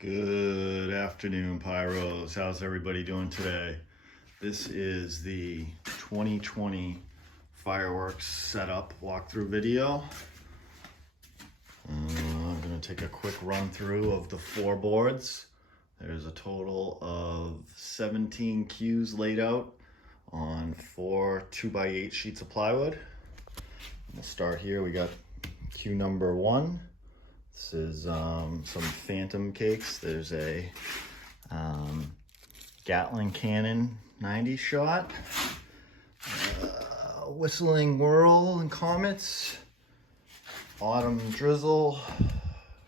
Good afternoon, Pyros. How's everybody doing today? This is the 2020 fireworks setup walkthrough video. I'm going to take a quick run through of the 4 boards. There's a total of 17 cues laid out on 4 2x8 sheets of plywood. We'll start here. We got cue number 1. This is some phantom cakes. There's a Gatling cannon 90 shot, whistling whirl and comets, autumn drizzle,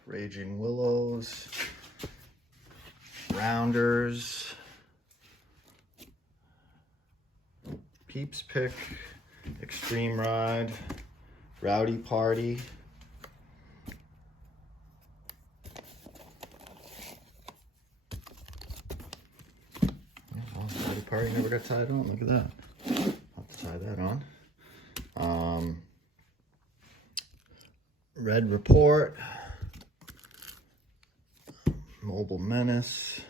raging willows, rounders, peeps pick, extreme ride, rowdy party, party never got tied on. Look at that. I'll have to tie that on. Red Report, Mobile Menace,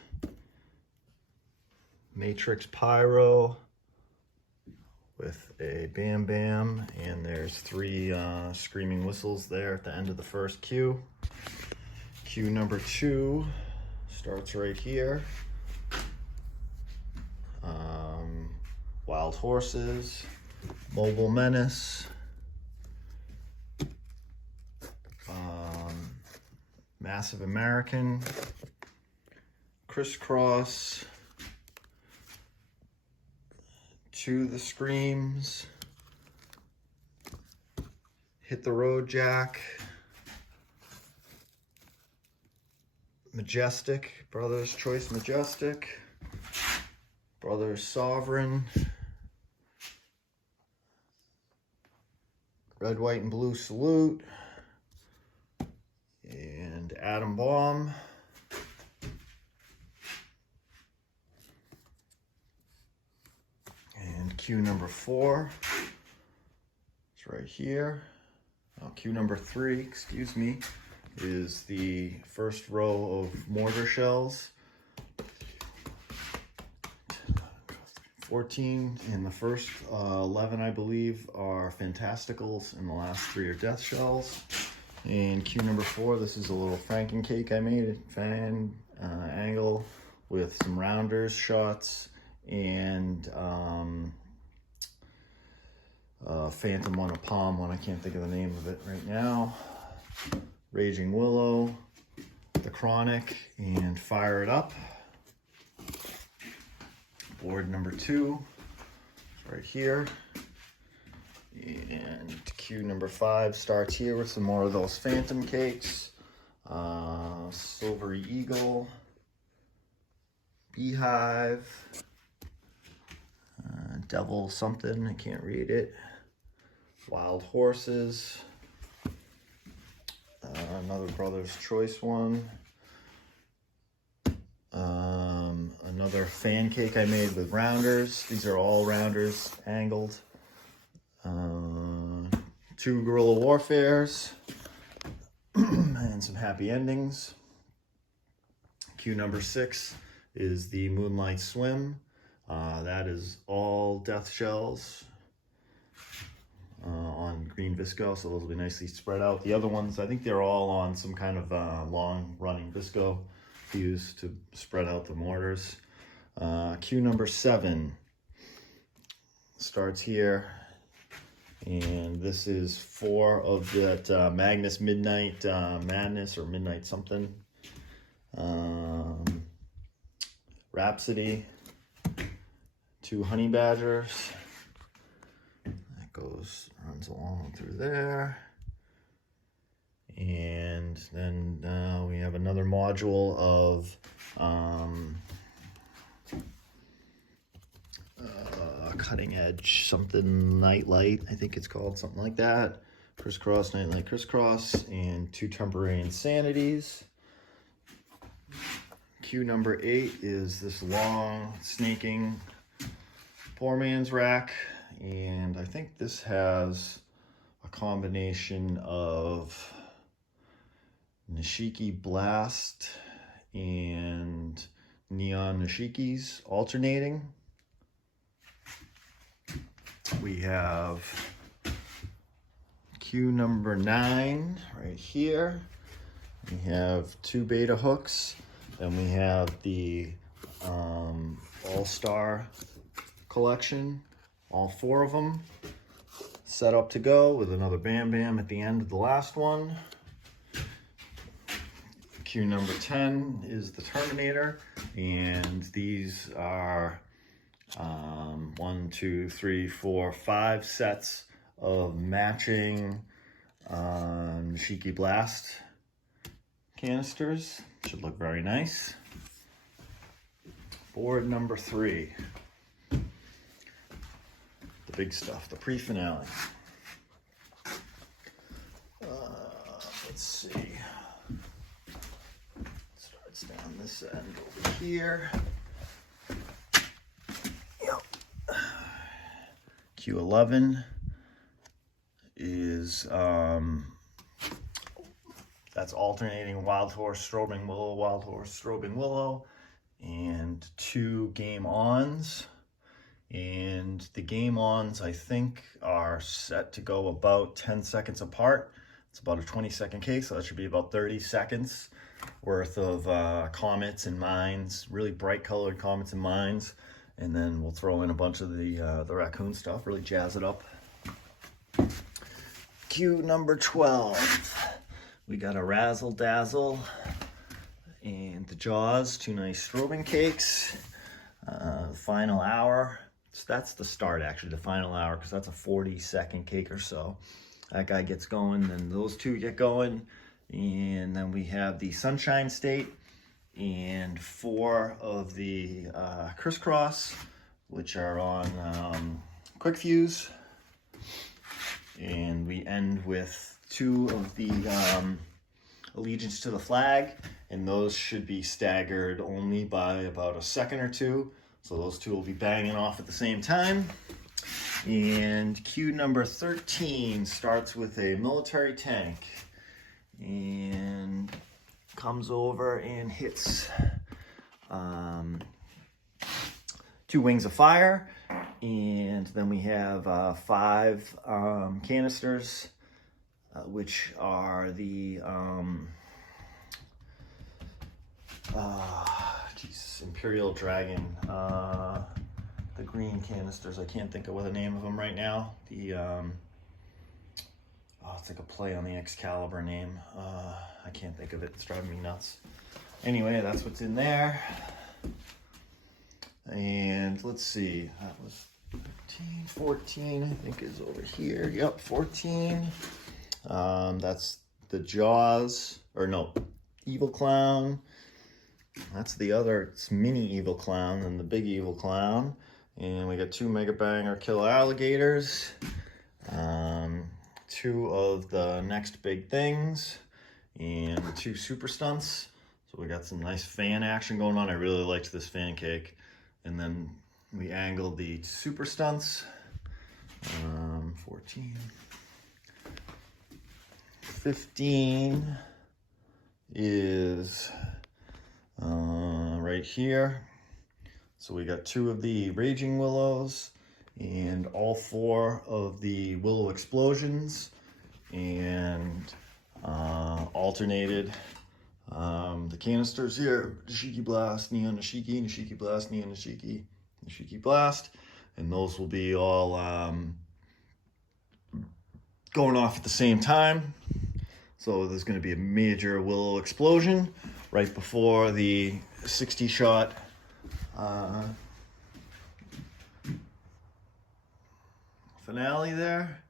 Matrix Pyro with a Bam Bam, and there's 3 screaming whistles there at the end of the first cue. Cue number 2 starts right here. Wild Horses, Mobile Menace, Massive American, Crisscross, To the Screams, Hit the Road Jack, Majestic, Brothers Choice Majestic, Brothers Sovereign, Red, White, and Blue Salute, and Atom Bomb. And cue number 4, it's right here. Cue number 3, excuse me, is the first row of mortar shells. 14 and the first 11, I believe, are Fantasticals, and the last 3 are Death Shells. And cue number 4, this is a little Franken cake I made, fan angle with some rounders shots and Phantom one, a palm one, I can't think of the name of it right now. Raging Willow, the Chronic, and Fire It Up. Board number 2, right here. And cue number 5 starts here with some more of those phantom cakes. Silvery Eagle, Beehive, Devil something, I can't read it. Wild Horses, another Brother's Choice one. Another fan cake I made with rounders. These are all rounders angled. 2 Guerrilla Warfares and some happy endings. Cue number 6 is the Moonlight Swim. That is all Death Shells on green visco, so those will be nicely spread out. The other ones, I think they're all on some kind of long running visco fuse to spread out the mortars. Cue number 7 starts here, and this is 4 of that Magnus Midnight Madness or Midnight something. Rhapsody, 2 Honey Badgers. That runs along through there. And then we have another module of Cutting Edge something Nightlight, I think it's called, something like that. Crisscross, Nightlight, Crisscross, and 2 Temporary Insanities. Cue number 8 is this long snaking poor man's rack, and I think this has a combination of Nishiki Blast and neon nishikis alternating. We have cue number 9 right here. We have 2 beta hooks. Then we have the All-Star collection, all 4 of them set up to go with another Bam Bam at the end of the last one. Cue number 10 is the Terminator, and these are 1, 2, 3, 4, 5 sets of matching Nishiki Blast canisters. Should look very nice. Board number 3. The big stuff, the pre-finale. Let's see. Starts down this end over here. Yep. Q11 is that's alternating Wild Horse, Strobing Willow, Wild Horse, Strobing Willow, and 2 game ons. And the game ons, I think, are set to go about 10 seconds apart. It's about a 20-second case, so that should be about 30 seconds worth of comets and mines, really bright colored comets and mines. And then we'll throw in a bunch of the raccoon stuff, really jazz it up. Cue number 12. We got a Razzle Dazzle and the Jaws, 2 nice strobing cakes. Final hour. So that's the start, actually, the final hour, because that's a 40-second cake or so. That guy gets going, then those 2 get going. And then we have the Sunshine State and 4 of the Crisscross, which are on Quick Fuse. And we end with 2 of the Allegiance to the Flag, and those should be staggered only by about a second or 2. So those 2 will be banging off at the same time. And cue number 13 starts with a military tank and comes over and hits 2 Wings of Fire. And then we have 5 canisters, which are the Imperial Dragon, the green canisters. I can't think of what the name of them right now. The it's like a play on the Excalibur name. I can't think of it. It's driving me nuts. Anyway, that's what's in there. And let's see, that was 13, 14, I think is over here. Yep, 14. That's the Jaws, or no, Evil Clown. That's the other, it's mini Evil Clown and the big Evil Clown. And we got 2 Mega Banger Killer Alligators. 2 of the Next Big Things. And 2 Super Stunts. So we got some nice fan action going on. I really liked this fan cake. And then we angled the Super Stunts. 14. 15 is right here. So we got 2 of the Raging Willows and all 4 of the Willow Explosions, and alternated the canisters here. Nishiki Blast, Neon Nishiki, Nishiki Blast, Neon Nishiki, Nishiki Blast. And those will be all going off at the same time. So there's going to be a major Willow explosion right before the 60-shot finale there.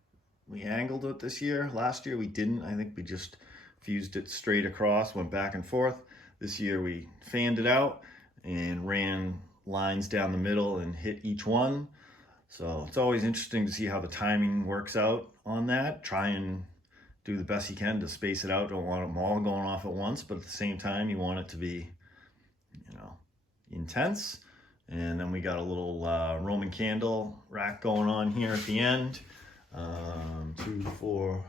We angled it this year. Last year we didn't. I think we just fused it straight across, went back and forth. This year we fanned it out and ran lines down the middle and hit each one. So it's always interesting to see how the timing works out on that. Try and do the best you can to space it out. Don't want them all going off at once, but at the same time you want it to be, you know, intense. And then we got a little Roman candle rack going on here at the end. 2, 4,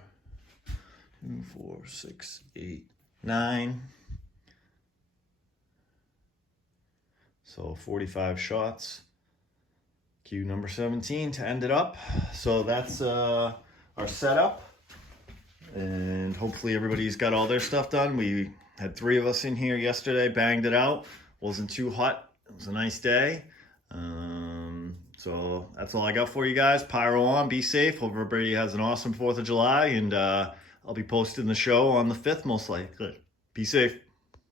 6, 8, 9. So 45 shots. Cue number 17 to end it up. So that's our setup. And hopefully everybody's got all their stuff done. We had 3 of us in here yesterday, banged it out. Wasn't too hot. It was a nice day. So that's all I got for you guys. Pyro on, be safe. Hope everybody has an awesome 4th of July. And I'll be posting the show on the 5th most likely. Be safe.